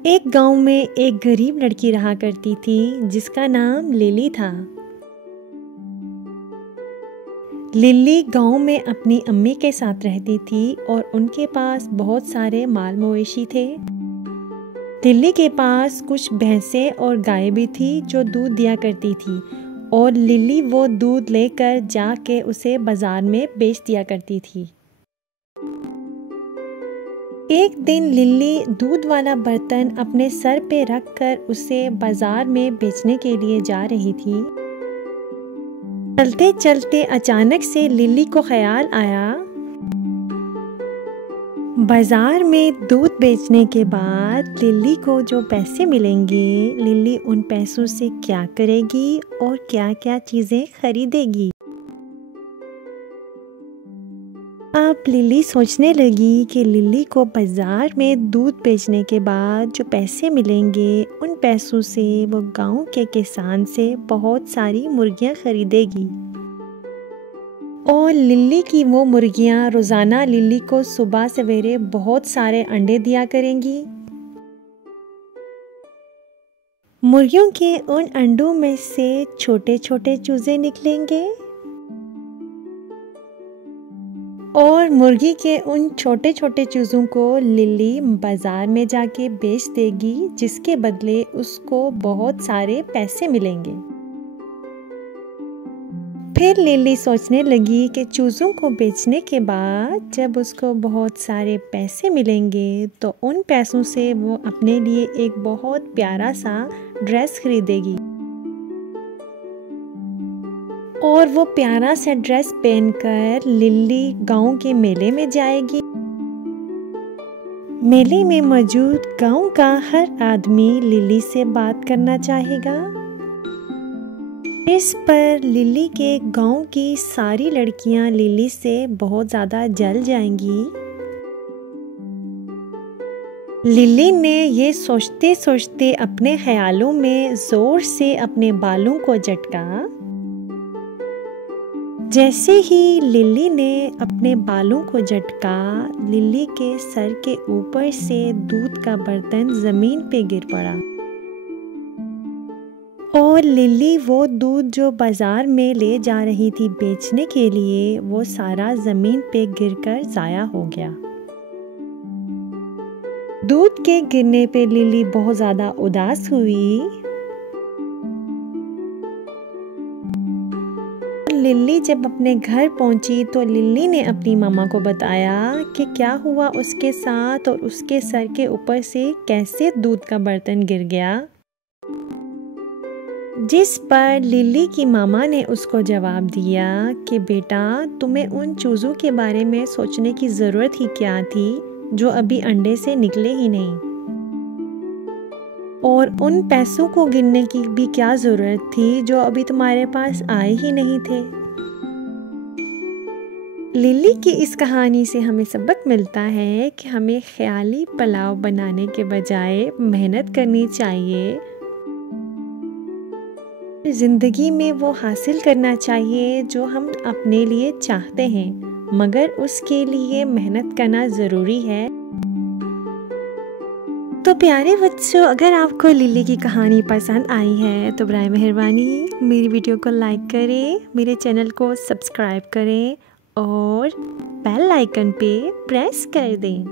एक गांव में एक गरीब लड़की रहा करती थी जिसका नाम लिली था। लिली गांव में अपनी अम्मी के साथ रहती थी और उनके पास बहुत सारे माल मवेशी थे। लिली के पास कुछ भैंसें और गायें भी थी जो दूध दिया करती थी और लिली वो दूध लेकर जाके उसे बाजार में बेच दिया करती थी। एक दिन लिली दूध वाला बर्तन अपने सर पे रखकर उसे बाजार में बेचने के लिए जा रही थी। चलते चलते अचानक से लिली को ख्याल आया, बाजार में दूध बेचने के बाद लिली को जो पैसे मिलेंगे, लिली उन पैसों से क्या करेगी और क्या क्या चीज़ें खरीदेगी। अब लिली सोचने लगी कि लिली को बाजार में दूध बेचने के बाद जो पैसे मिलेंगे, उन पैसों से वो गांव के किसान से बहुत सारी मुर्गियां खरीदेगी और लिली की वो मुर्गियां रोज़ाना लिली को सुबह सवेरे बहुत सारे अंडे दिया करेंगी। मुर्गियों के उन अंडों में से छोटे छोटे चूजे निकलेंगे और मुर्गी के उन छोटे छोटे चूज़ों को लिली बाज़ार में जाके बेच देगी, जिसके बदले उसको बहुत सारे पैसे मिलेंगे। फिर लिली सोचने लगी कि चूज़ों को बेचने के बाद जब उसको बहुत सारे पैसे मिलेंगे तो उन पैसों से वो अपने लिए एक बहुत प्यारा सा ड्रेस खरीदेगी और वो प्यारा सा ड्रेस पहनकर लिली गांव के मेले में जाएगी। मेले में मौजूद गांव का हर आदमी लिली से बात करना चाहेगा। इस पर लिली के गांव की सारी लड़कियां लिली से बहुत ज़्यादा जल जाएंगी। लिली ने ये सोचते सोचते अपने ख्यालों में ज़ोर से अपने बालों को झटका। जैसे ही लिली ने अपने बालों को झटका, लिली के सर के ऊपर से दूध का बर्तन ज़मीन पे गिर पड़ा और लिली वो दूध जो बाजार में ले जा रही थी बेचने के लिए, वो सारा ज़मीन पे गिरकर ज़ाया हो गया। दूध के गिरने पे लिली बहुत ज़्यादा उदास हुई। लिली जब अपने घर पहुंची तो लिली ने अपनी मामा को बताया कि क्या हुआ उसके साथ और उसके सर के ऊपर से कैसे दूध का बर्तन गिर गया। जिस पर लिली की मामा ने उसको जवाब दिया कि बेटा, तुम्हें उन चूज़ों के बारे में सोचने की ज़रूरत ही क्या थी जो अभी अंडे से निकले ही नहीं, और उन पैसों को गिनने की भी क्या ज़रूरत थी जो अभी तुम्हारे पास आए ही नहीं थे। लिली की इस कहानी से हमें सबक मिलता है कि हमें ख्याली पुलाव बनाने के बजाय मेहनत करनी चाहिए। ज़िंदगी में वो हासिल करना चाहिए जो हम अपने लिए चाहते हैं, मगर उसके लिए मेहनत करना ज़रूरी है। तो प्यारे बच्चों, अगर आपको लिली की कहानी पसंद आई है तो बराए मेहरबानी मेरी वीडियो को लाइक करें, मेरे चैनल को सब्सक्राइब करें और बेल आइकन पे प्रेस कर दें।